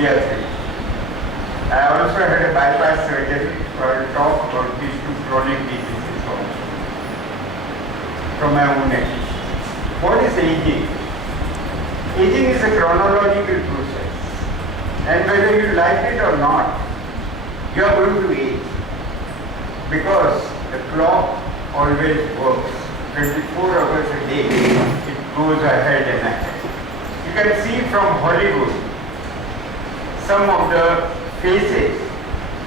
pediatrics. I also had a bypass surgery, so I will talk about these two chronic diseases also from my own experience. What is aging? Aging is a chronological process, and whether you like it or not, you are going to age, because the clock always works 24 hours a day. It goes ahead and ahead. You can see from Hollywood some of the faces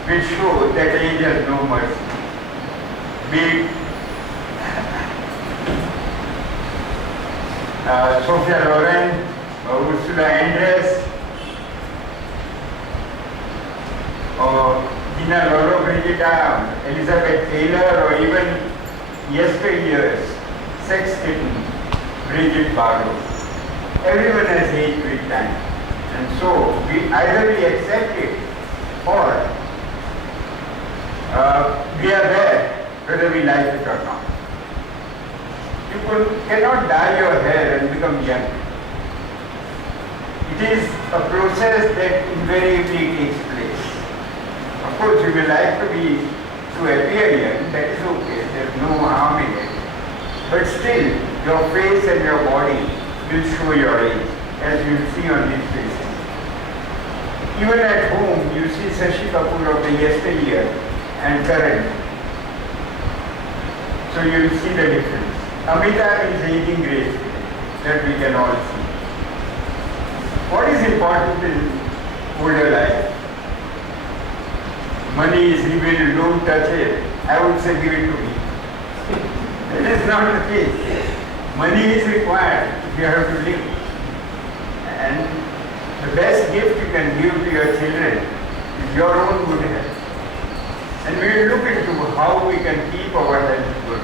which show that age has no mercy. Be it Sophia Loren, Ursula Andress, or Gina Lolo Brigida, Elizabeth Taylor, or even yesteryear's sex kitten, Bridget Bardot. Everyone has aged with time. And so, either we accept it or we are there whether we like it or not. You cannot dye your hair and become young. It is a process that invariably takes place. Of course, you will like to appear young, that is okay, there is no harm in it. But still, your face and your body will show your age, as you will see on these faces. Even at home, you see Shashi Kapoor of the yesteryear and current. So you will see the difference. Amitabh is aging gracefully, that we can all see. What is important in older life? Money is evil, don't touch it. I would say give it to me. That is not the case. Money is required if you have to live. And the best gift you can give to your children is your own good health. And we will look into how we can keep our health good.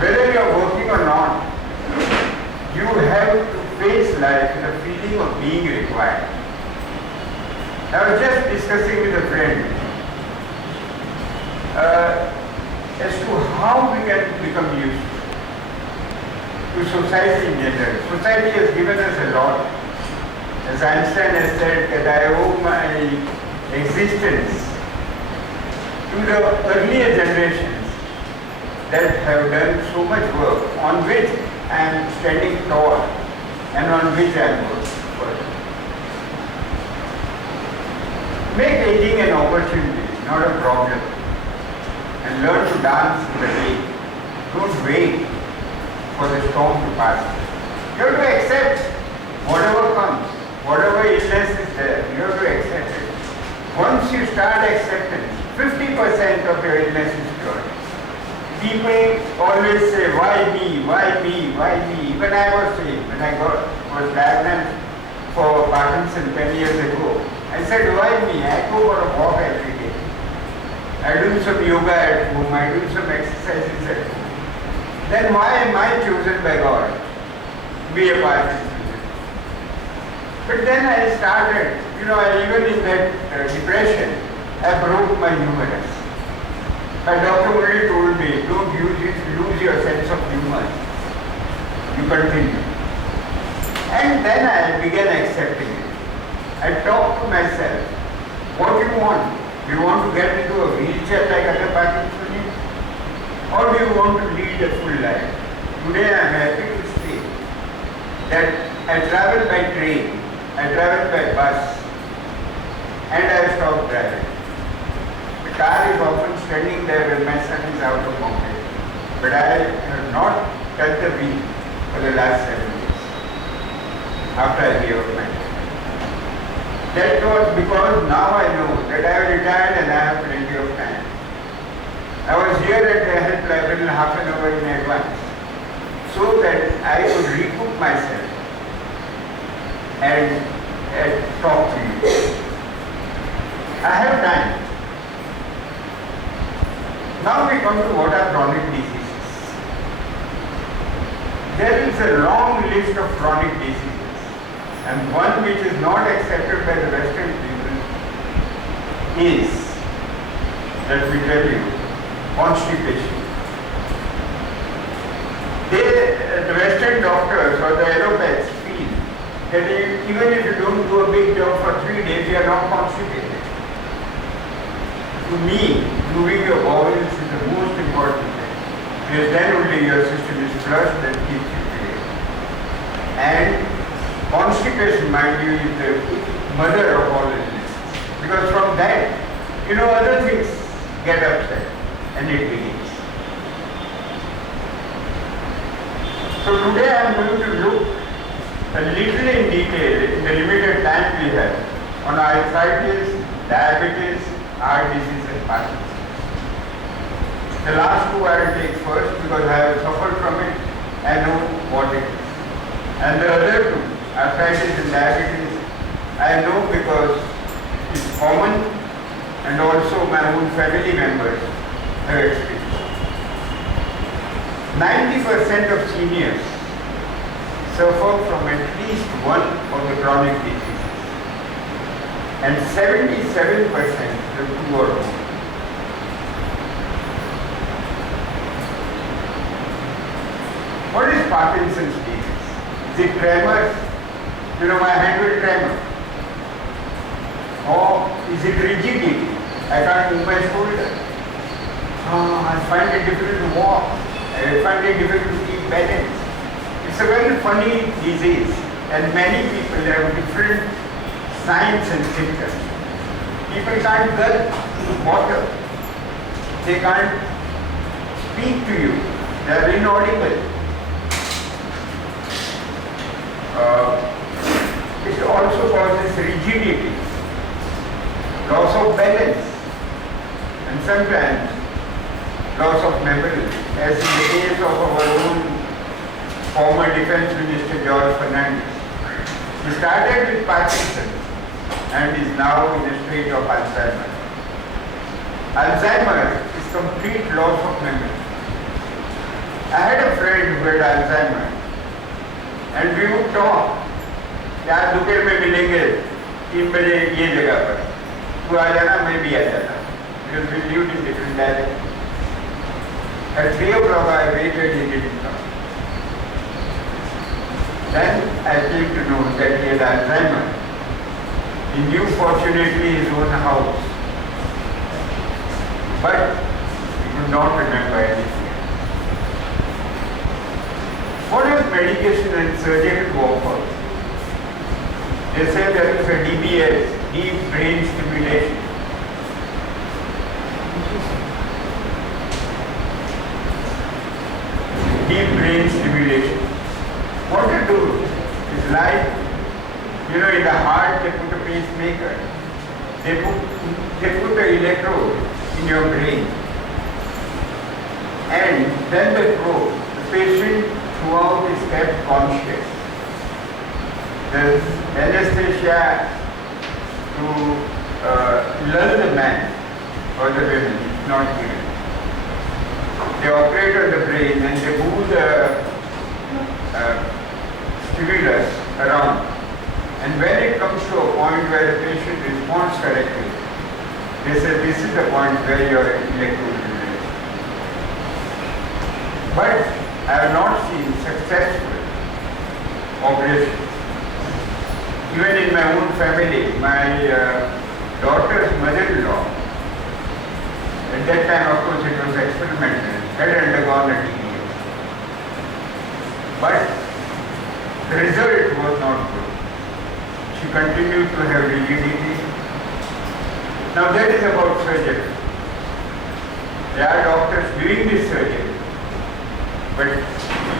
Whether you are working or not, you have to face life with a feeling of being required. I was just discussing with a friend as to how we can become used to society in general. Society has given us a lot. As Einstein has said, that I owe my existence to the earlier generations that have done so much work, on which I am standing tall and on which I am working. Make aging an opportunity, not a problem, and learn to dance in the rain. Don't wait for the storm to pass. You have to accept whatever comes, whatever illness is there, you have to accept it. Once you start acceptance, 50% of your illness is cured. People always say, why me, why me, why me? Even I was saying, when I was diagnosed for Parkinson 10 years ago, I said, why me? I go for a walk every day. I do some yoga at home, I do some exercises at home. Then why am I chosen by God to be a Parkinson? But then I started, even in that depression, I broke my humerus. My doctor only told me, don't lose your sense of humor. You continue. And then I began accepting it. I talked to myself, what do you want? Do you want to get into a wheelchair like other Parkinsonians? Or do you want to lead a full life? Today I am happy to say that I travel by train, I travel by bus, and I have stopped driving. The car is often standing there when my son is out of pocket. But I have not touched the wheel for the last 7 years after I gave up my life. That was because now I know that I have retired and I have plenty of time. I was here at the health library half an hour in advance so that I could recoup myself and talk to you. I have time. Now we come to what are chronic diseases. There is a long list of chronic diseases, and one which is not accepted by the Western people is, let me tell you, constipation. The Western doctors or the allopathics feel that even if you don't do a big job for 3 days, you are not constipated. To me, moving your bowels is the most important thing, because then only your system is flushed and keeps you clear. And constipation, mind you, is the mother of all illnesses, because from that, other things get upset and it begins. So today I am going to look a little in detail in the limited time we have on arthritis, diabetes, heart disease and Parkinson's. The last two I will take first because I have suffered from it and know what it is. And the other two, arthritis and diabetes, I know because it's common and also my own family members have experienced. 90% of seniors suffer from at least one of the chronic diseases and 77% have two or more. What is Parkinson's disease? Is it tremors? My hand will tremor. Or is it rigidity? I can't move my shoulder. I find it difficult to walk. I find it difficult to keep balance. It's a very funny disease and many people have different signs and symptoms. People can't gulp water. They can't speak to you. They are inaudible. It also causes rigidity, loss of balance, and sometimes loss of memory, as in the case of our own former Defense Minister George Fernandez. He started with Parkinson's and is now in a state of Alzheimer. Alzheimer is complete loss of memory. I had a friend who had Alzheimer and we would talk. यार दोपहर में मिलेंगे 3 बजे ये जगह पर, तू आ जाना मैं भी आ जाता, because we lived in different dialects. At 3 o'clock I waited, he didn't come. Then I came to know that he had Alzheimer. He knew fortunately his own house, but he could not remember anything. What is medication and surgery to offer? They say there is a DBS, deep brain stimulation. Deep brain stimulation. What to do is like, in the heart they put a pacemaker. They put an electrode in your brain. And then the patient throughout is kept conscious. There's anesthesia to lull the man or the women, not given. They operate on the brain and they move the stimulus around. And when it comes to a point where the patient responds correctly, they say this is the point where your electrode will rest. But I have not seen successful operations. Even in my own family, my daughter's mother-in-law, at that time of course it was experimental, had undergone a TBS. But the result was not good. She continued to have rigidity. Now that is about surgery. There are doctors doing this surgery, but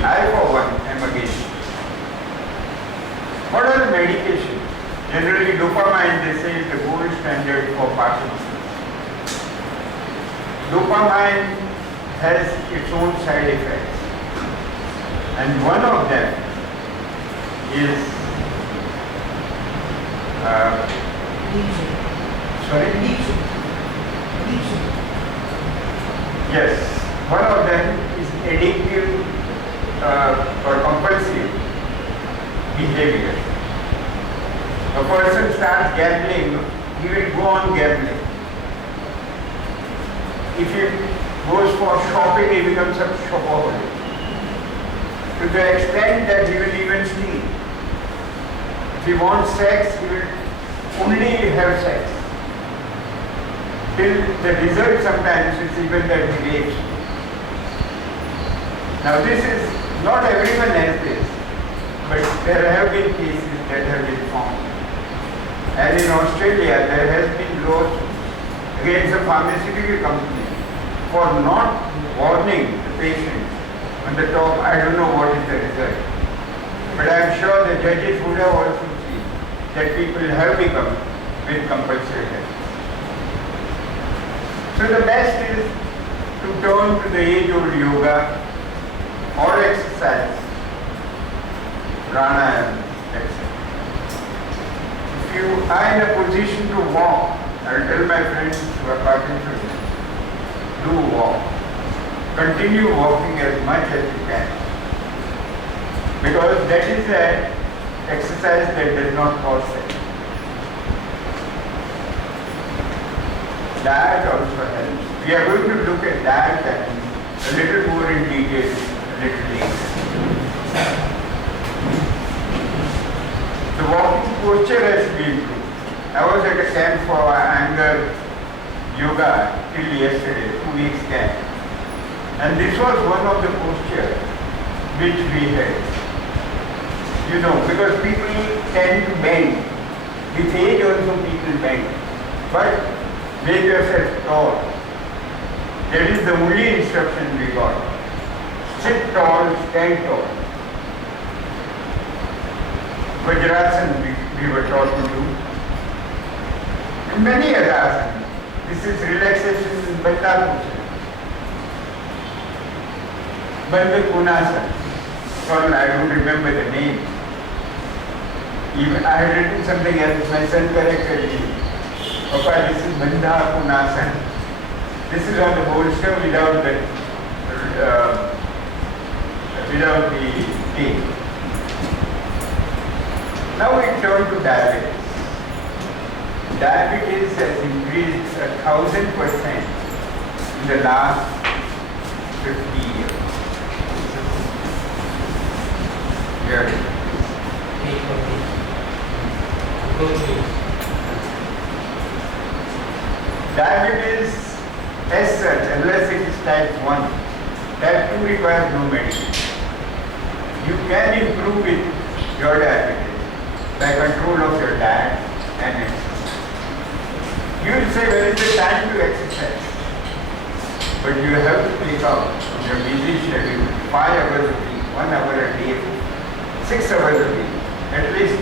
I for one am against it. What are the medications? Generally dopamine, they say, is the gold standard for Parkinson's. Dopamine has its own side effects. And one of them is Yes, one of them is addictive or compulsive behavior. A person starts gambling, he will go on gambling. If he goes for shopping, he becomes a shopaholic. To the extent that he will even steal. If he wants sex, he will only have sex. Till the result sometimes is even that he rapes. Now this is, not everyone has this, but there have been cases that have been found. And in Australia, there has been lawsuits against a pharmaceutical company for not warning the patient on the top. I don't know what is the result. But I am sure the judges would have also seen that people have become with compulsory health. So the best is to turn to the age-old yoga or exercise, pranayama, etc. If you are in a position to walk, I will tell my friends who are Parkinsonians, do walk. Continue walking as much as you can. Because that is an exercise that does not cause it. Diet also helps. We are going to look at diet and a little more in detail a little later. The walking posture has to be improved. I was at a camp for anger yoga till yesterday, 2 weeks camp. And this was one of the postures which we had. You know, because people tend to bend. With age also people bend. But make yourself tall. That is the only instruction we got. Sit tall, stand tall. Vajrasana we were taught to do. And many other asanas. This is relaxation in Bandha posture. Bandha Kunasana. Sorry, I don't remember the name. Even I had written something else, my son corrected me. Papa, this is Bandha Kunasana. This is on the bolster without the tape. Now we turn to diabetes. Diabetes has increased 1,000% in the last 50 years. Yeah. Diabetes as such, unless it is type 1, type 2 requires no medicine. You can improve with your diabetes by control of your diet and exercise. You will say, where is the time to exercise? But you have to take out from your busy schedule 5 hours a week, 1 hour a day, 6 hours a week. At least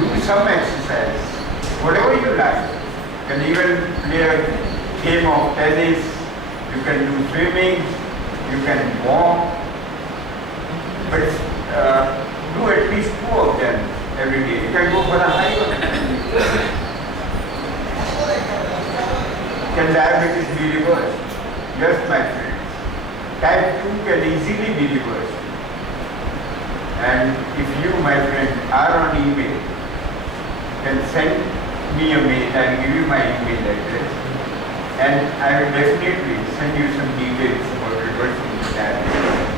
do some exercise, whatever you like. You can even play a game of tennis, you can do swimming, you can walk, but do at least 2 of them every day. You can go for a hike on it. Can diabetes be reversed? Yes, my friends. Type 2 can easily be reversed. And if you, my friend, are on email, can send me a mail. I will give you my email address. And I will definitely send you some details about reversing the diabetes.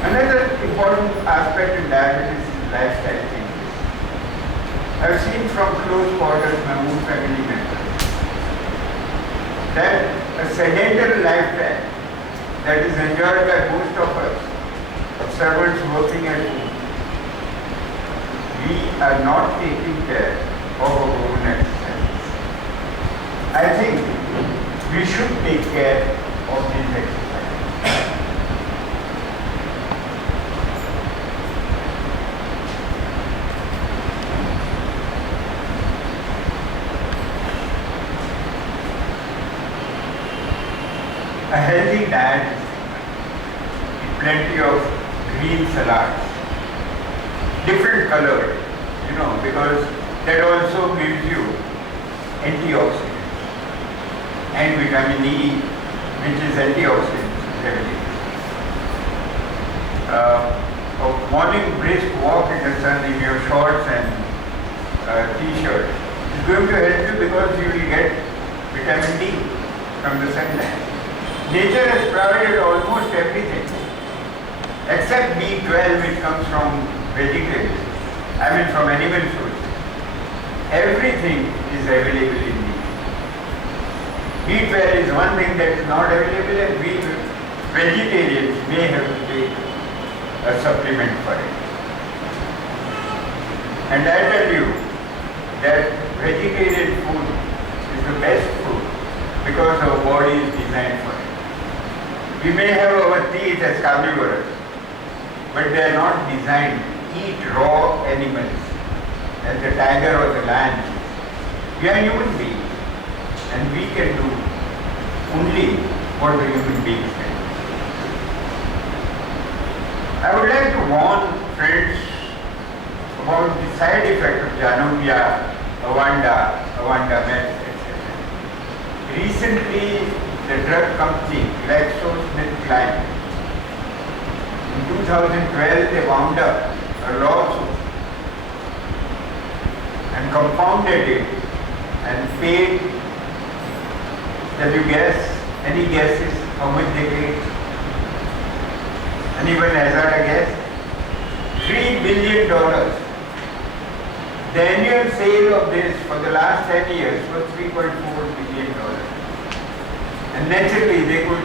Another important aspect in diabetes is lifestyle changes. I have seen from close quarters my own family members that a sedentary lifestyle that is enjoyed by most of us, servants working at home, we are not taking care of our own exercises. I think we should take care of these exercises. A healthy diet is plenty of green salads, different colored, because that also gives you antioxidants and vitamin E, which is antioxidants heavily. A morning brisk walk in the sun in your shorts and t-shirt is going to help you because you will get vitamin D from the sunlight. Nature has provided almost everything except B12, which comes from vegetarian, from animal sources. Everything is available in meat. Wheat well is one thing that is not available, and we vegetarians may have to take a supplement for it. And I tell you that vegetarian food is the best food because our body is designed for it. We may have our teeth as carnivores, but they are not designed to eat raw animals as the tiger or the lion. We are human beings, and we can do only what the human beings can do. I would like to warn friends about the side effect of Januvia, Avanda meth, etc. Recently, the drug company GlaxoSmithKline, in 2012 they wound up a lawsuit and compounded it and paid, can you guess, any guesses how much they paid? Anyone hazard a guess? $3 billion. The annual sale of this for the last 10 years was $3.4 billion. And naturally they could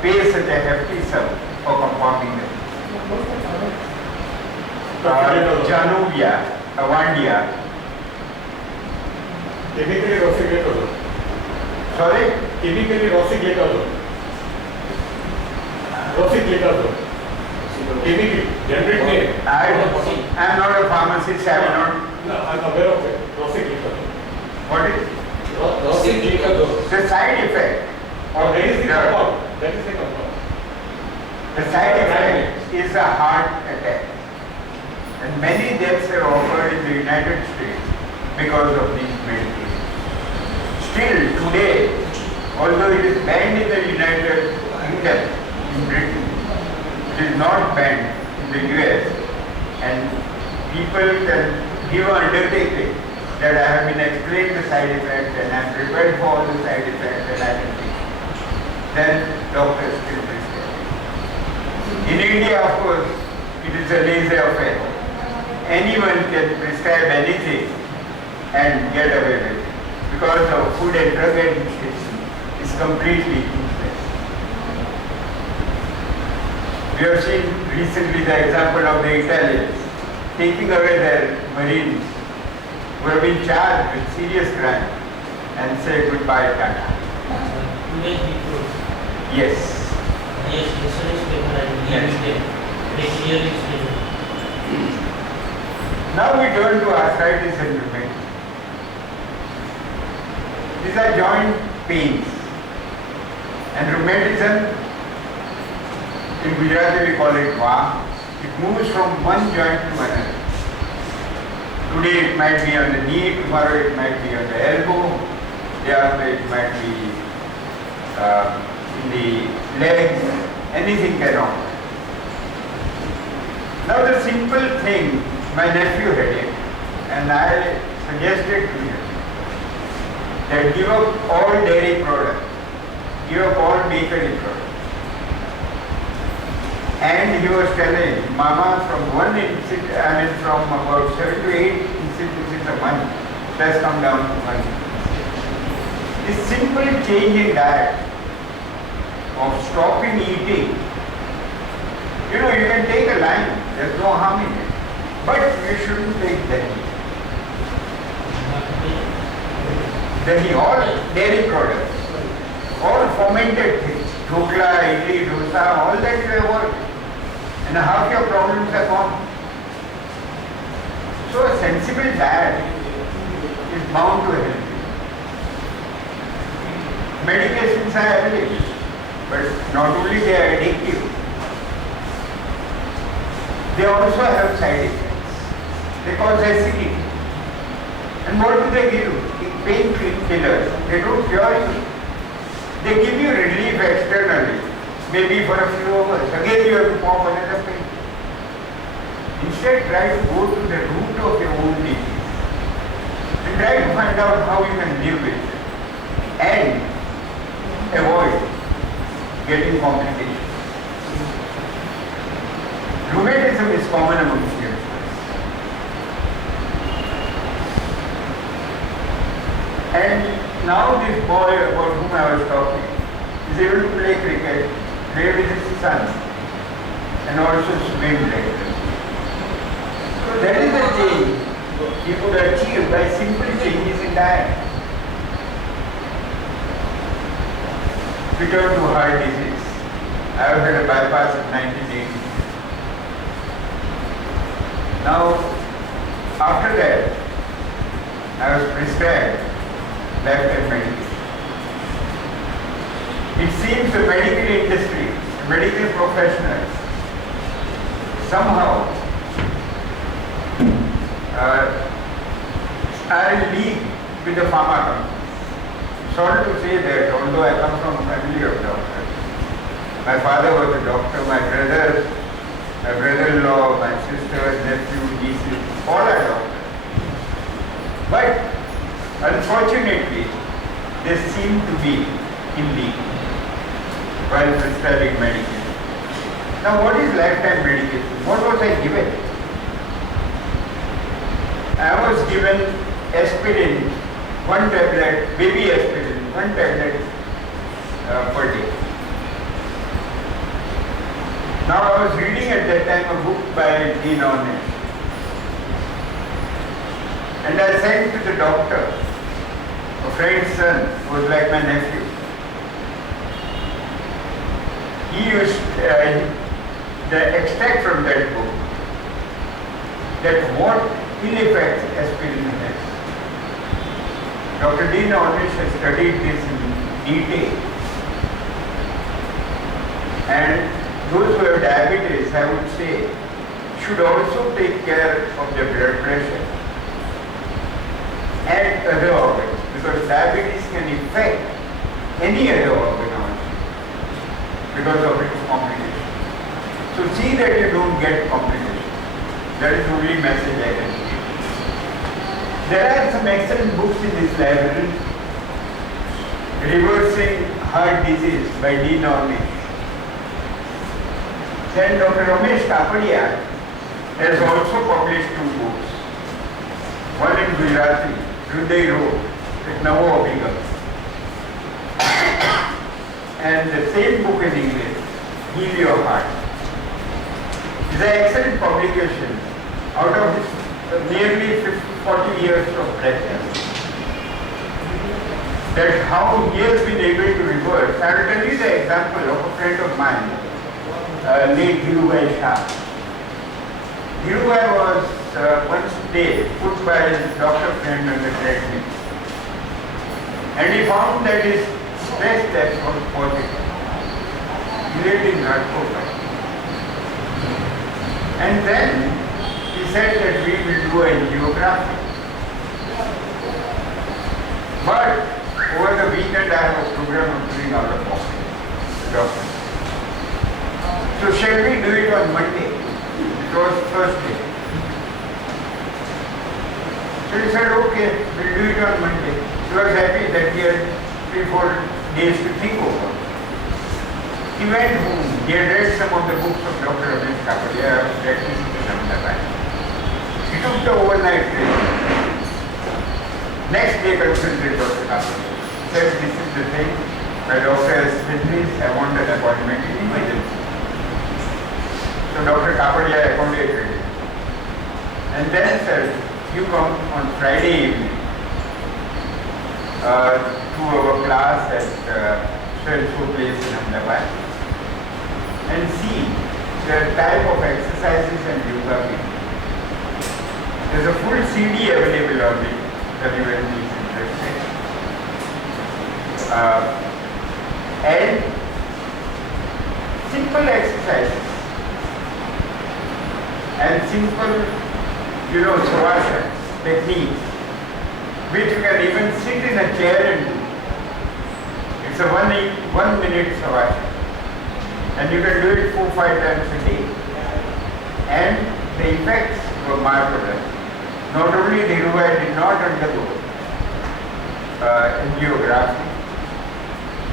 pay such a hefty sum for compounding them. Januvia, Avandia. Chemically rosigate. Sorry? Chemically rosigate. Chemically, generic name. I am not a pharmacist, I am not. No, I am aware of it. Rosigate. What is Rosigate. the side effect? Or that is the compound. That is the compound. The side effect is a heart attack. And many deaths are occurred in the United States because of these medications. Still today, although it is banned in the United Kingdom, in Britain, it is not banned in the US, and people can give an undertaking that I have been explained the side effects and I am prepared for all the side effects and I can take it. Then doctors still prescribe. In India, of course, it is a lazy affair. Anyone can prescribe anything and get away with it because the Food and Drug Administration is completely useless. We have seen recently the example of the Italians taking away their marines who have been charged with serious crime and say goodbye, Tata. Yes. Yes, insurance paper and they clearly explain. Now we turn to arthritis and rheumatism. These are joint pains. And rheumatism, in Gujarati we call it va. It moves from one joint to another. Today it might be on the knee, tomorrow it might be on the elbow, day after it might be in the legs, anything can occur. Now the simple thing, my nephew had it, and I suggested to him that give up all dairy products, give up all bakery products. And he was telling, Mama, from from about 7 to 8 incidents a month, it has come down to 1. This simple change in diet of stopping eating, you can take a lime, there's no harm in it, but you shouldn't take dahi. Dahi, all dairy products, all fermented things, dhokla, idli, dosa, all that you avoid. And half your problems are gone. So a sensible diet is bound to help you. Medications are available, but not only they are addictive, they also have side effects. They cause acidity. And what do they give? Painkillers. They don't cure you. They give you relief externally. Maybe for a few hours. Again you have to pop another pain. Instead, try to go to the root of your own disease and try to find out how you can live with it and avoid getting complications. rheumatism is common among youngsters. And now this boy about whom I was talking is able to play cricket, play with his son, and also swim like this. So that is the change he could achieve by simple changes in diet. Return to heart disease. I have had a bypass in 1980. Now, after that, I was prescribed lifetime medication. It seems the medical industry, the medical professionals, somehow are in league with the pharma companies. Sorry to say that, although I come from a family of doctors. My father was a doctor, my brother-in-law, my sister, nephew, nieces, all are doctors. But unfortunately, they seem to be in league while prescribing medication. Now what is lifetime medication? What was I given? I was given aspirin, one tablet, baby aspirin, one tablet per day. Now I was reading at that time a book by Dr.Aniruddha. And I sent to the doctor, a friend's son, who was like my nephew. He used the extract from that book, that what ill effects aspirin has. Dr. Dr.Aniruddha has studied this in detail. And those who have diabetes, I would say, should also take care of their blood pressure and other organs, because diabetes can affect any other organ also because of its complications. So see that you don't get complications. That is the only message I can give. There are some excellent books in this library. Reversing Heart Disease by Dr. Then Dr. Ramesh Kapadia has also published 2 books. One in Gujarati, Hriday Road, with Navo Abhigam. And the same book in English, Heal Your Heart. It's an excellent publication out of his nearly 40 years of practice. That how he has been able to reverse. I will tell you the example of a friend of mine, late Dhirubhai Shah. Dhirubhai was one day put by his doctor friend on the treadmill. And he found that his stress test was positive. He lived in Narkoka. And then he said that we will do a angiography. But over the weekend I have a program of doing out of office, doctor. So shall we do it on Monday? It was Thursday. So he said, okay, we'll do it on Monday. He was happy that he had 3-4 days to think over. He went home. He had read some of the books of Dr. Ramesh Kapadia. I was practicing in Kamdar. He took the overnight train. Next day consulted Dr. Kapadia. He said, this is the thing. My doctor has said this. I want an appointment in emergency. So Dr. Kapadia accommodated him. And then said, you come on Friday evening to our class at Gracefully place in Ahmedabad and see the type of exercises and yoga we do. There's a full CD available on it that you will be interested. And simple exercises and simple, savasana techniques, which you can even sit in a chair and do. It's a 1 minute savasana. And you can do it 4-5 times a day. And the effects were marvelous. Not only Dhirubhai did not undergo angiography,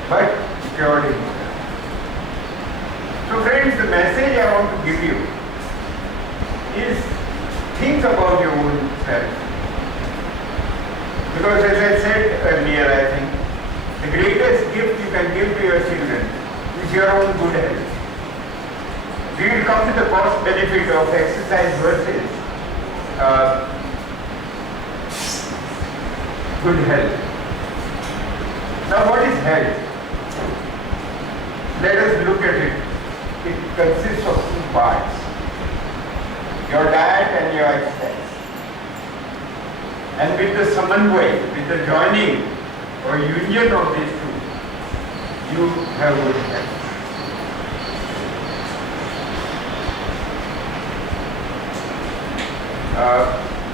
but cured himself. So friends, the message I want to give you is think about your own self. Because as I said earlier, I think, the greatest gift you can give to your children is your own good health. We will come to the cost benefit of exercise versus good health. Now what is health? Let us look at it. It consists of two parts. Your diet and your exercise. And with the samanvay, with the joining or union of these two, you have good health.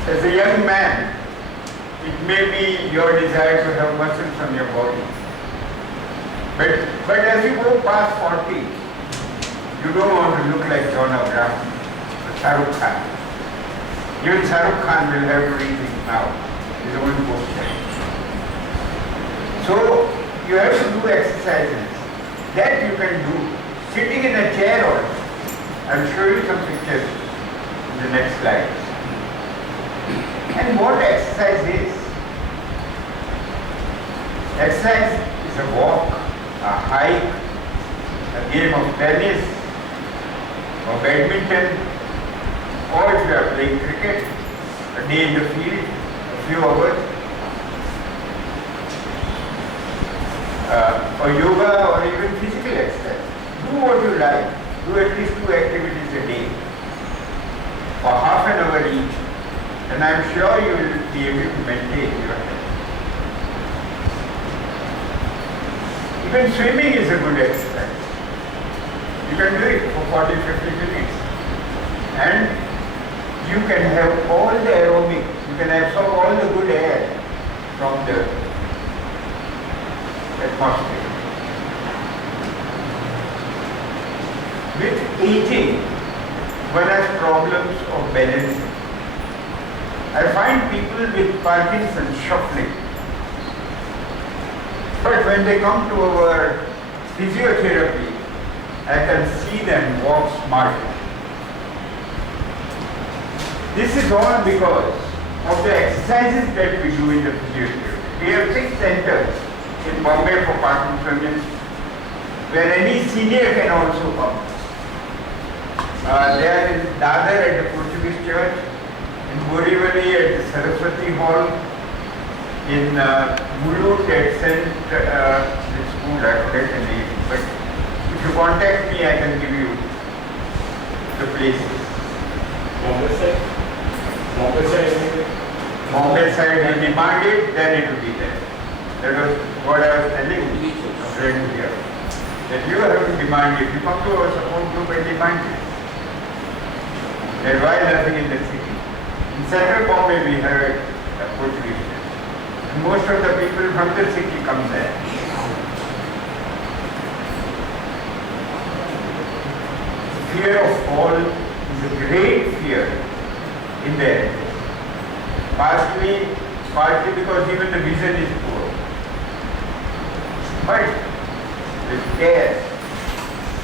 As a young man, it may be your desire to have muscles on your body. But as you go past 40, you don't want to look like John Abraham or Shah Rukh Khan. Even Shah Rukh Khan will have to rethink now his own posture. So you have to do exercises that you can do sitting in a chair also. I'll show you some pictures in the next slide. And what exercise is? Exercise is a walk, a hike, a game of tennis or badminton, or if you are playing cricket, a day in the field, a few hours, or yoga or even physical exercise. Do what you like. Do at least 2 activities a day for half an hour each, and I am sure you will be able to maintain your health. Even swimming is a good exercise. You can do it for 40-50 minutes. And you can have all the aerobic, you can absorb all the good air from the atmosphere. With aging, one has problems of balancing. I find people with Parkinson's shuffling. But when they come to our physiotherapy, I can see them walk smartly. This is all because of the exercises that we do in the physiotherapy. We have 6 centers in Bombay for Parkinsonians, where any senior can also come. They are in Dadar at the Portuguese Church, in Borivali at the Saraswati Hall, in Mulut at St. School, I forget the name, but if you contact me, I can give you the places. Bombay side? Bombay side anything? Bombay side, and demand it, then it will be there. That was what I was telling a friend here. That you have to demand it. You come to our support group and demand it. That why nothing in the city. In central Bombay we have a Portuguese church. And most of the people from the city come there. Fear of fall is a great fear in there. Partly because even the vision is poor. But with care,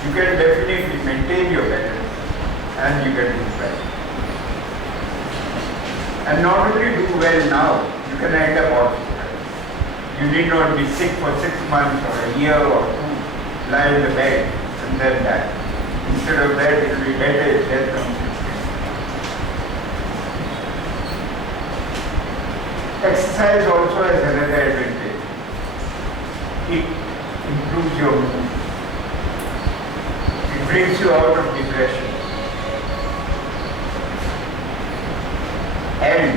you can definitely maintain your balance and you can do well. And not only do well now, you can end up also well. You need not be sick for 6 months or a year or 2, lie in the bed and then die. Instead of that, it will be better if death comes instead. Exercise also has another advantage. It improves your mood. It brings you out of depression. And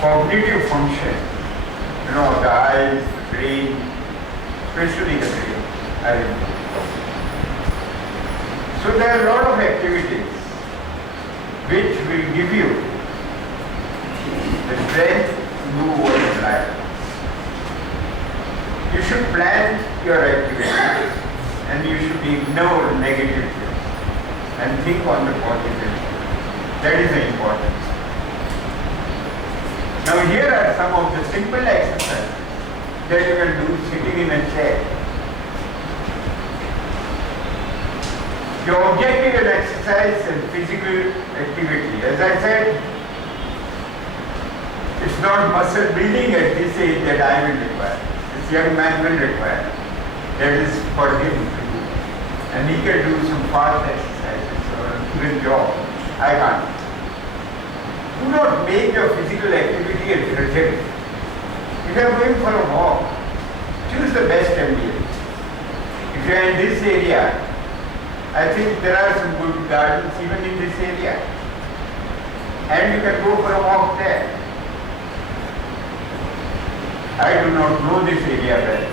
cognitive function, the eyes, the brain, especially the brain, are important. So there are a lot of activities which will give you the strength to do what you like. You should plan your activities and you should ignore negative things and think on the positive. That is the importance. Now here are some of the simple exercises that you can do sitting in a chair. The objective in exercise and physical activity, as I said, it's not muscle building at this age that I will require. This young man will require. That is for him to do. And he can do some fast exercises or even jog. I can't. Do not make your physical activity a drudgery. If you are going for a walk, choose the best ambience. If you are in this area, I think there are some good gardens even in this area. And you can go for a walk there. I do not know this area well.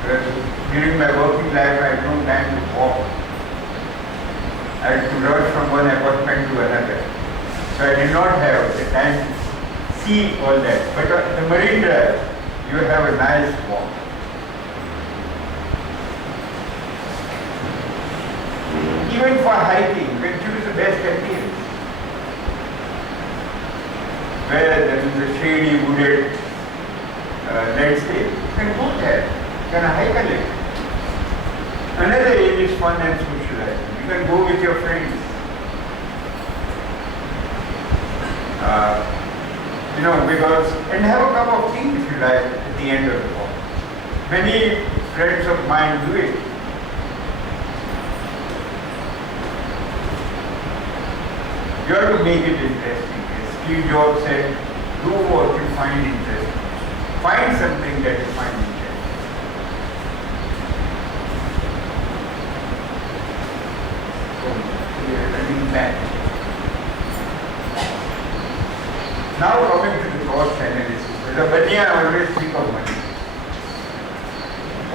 Because during my working life I don't time to walk. I had to rush from one apartment to another. So I did not have the time to see all that. But the Marine Drive, you have a nice walk. Even for hiking, you can choose the best appearance. Where there is a shady, wooded landscape, you can go there. You can hike a little. Another age is fun and socializing. You can go with your friends. And have a cup of tea if you like at the end of the walk. Many friends of mine do it. You have to make it interesting. As Steve Jobs said, do what you find interesting. Find something that you find interesting. So, we are running back. Now coming to the cost analysis. The money I always think of money.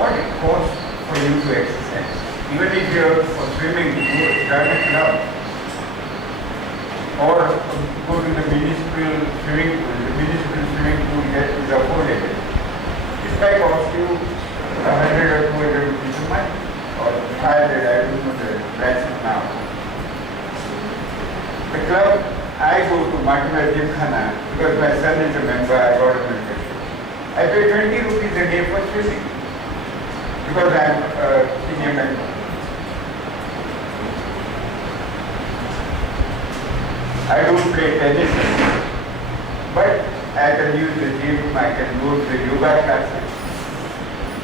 What it costs for you to exercise. Even if you are for swimming, you start a club. Or go to the municipal swimming pool. The municipal swimming pool that is affordable. This might cost you 100 or 200 rupees a month. Or 500, I don't know the prices now. The club, I go to Matula Gymkhana because my son is a member, I got a membership. I pay 20 rupees a day for swimming because I am a senior member. I don't play tennis anymore, but I can use the gym, I can go to the yoga classes.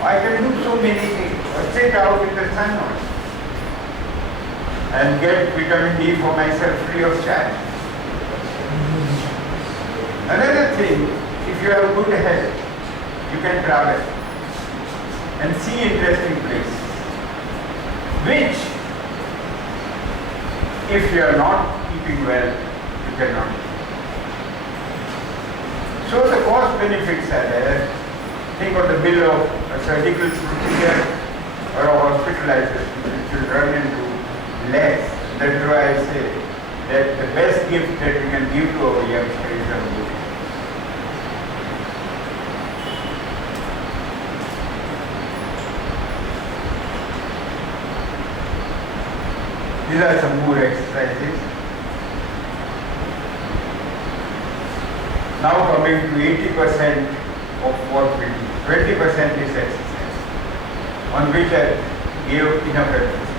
I can do so many things, or sit out in the sun also, and get vitamin D for myself free of charge. Another thing, if you have good health, you can travel and see interesting places, which, if you are not keeping well, cannot. So the cost benefits are there. Think of the bill of a surgical procedure or a hospitalization, which will run into less. That is why I say that the best gift that we can give to our youngsters is a book. These are some more exercises. Now coming to 80% of what we do. 20% is exercise, on which I gave enough emphasis,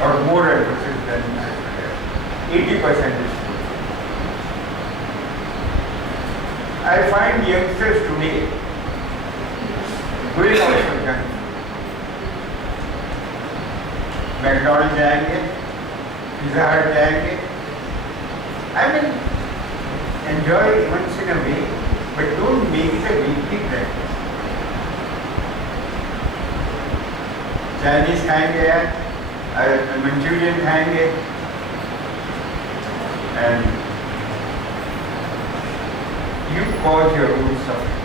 or more emphasis than I should have. 80% is food. I find youngsters today going out for junk food. McDonald's जाएंगे, Pizza Hut जाएंगे. I mean, enjoy once in a way, but don't make it a weekly practice. Chinese खाएंगे यार, Manchurian खाएंगे, and you cause your own suffering.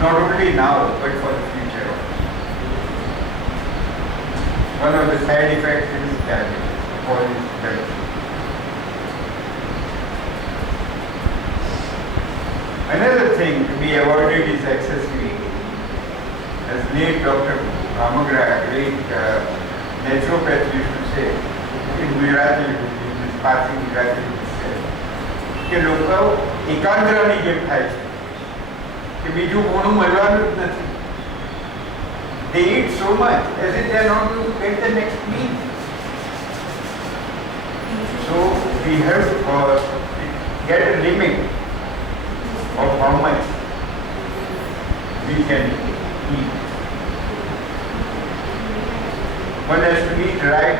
Not only now, but for the future also. One of the side effects is diabetes, all is diabetes. Another thing to be avoided is excessive eating. As late Dr. Kamdar, great naturopath, used to say, in Gujarati, in his passing Gujarati, he said, કે લોકો એકાંતરાની જેમ થાય છે કે બીજું કોનું મળવાનું જ નથી. They eat so much as if they are not going to get the next meal. we have to get a limit of how much we can eat. One has to eat right.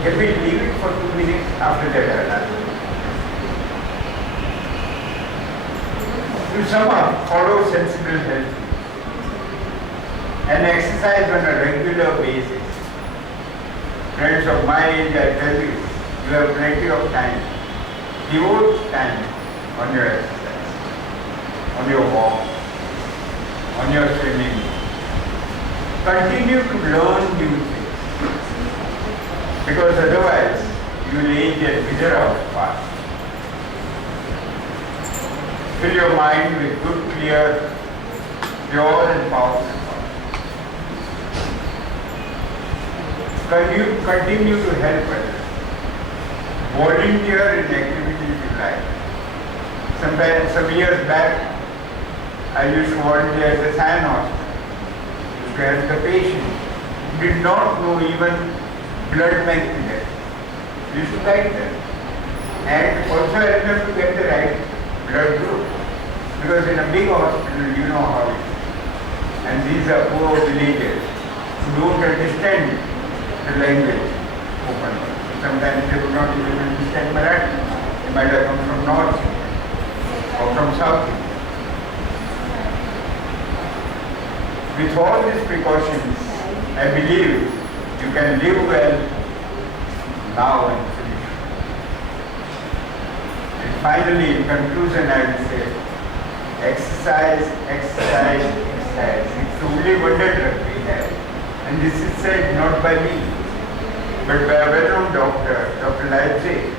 Can we leave it for 2 minutes after that? To sum up, follow sensible health and exercise on a regular basis. Friends of my age, I tell you, you have plenty of time. Devote time on your exercise, on your walk, on your swimming. Continue to learn new things, because otherwise you will age and wither out fast. Fill your mind with good, clear, pure and powerful thoughts. Continue to help others. Volunteer in activities you like. Some years back, I used to volunteer at the Scion Hospital. Used to help the patient. Did not know even blood bank figures. Used to guide them. And also help them to get the right blood group. Because in a big hospital, you know how it is. And these are poor villagers who don't understand the language open. Sometimes they would not even understand Marathi. They might have come from North India or from South India. With all these precautions, I believe you can live well now and finish. And finally, in conclusion, I will say, exercise, exercise, exercise. It's the only wonder drug we have. And this is said not by me, but by a well-known doctor, Dr. Leipzig,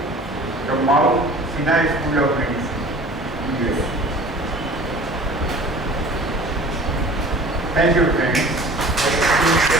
from Mount Sinai School of Medicine, US. Thank you, friends.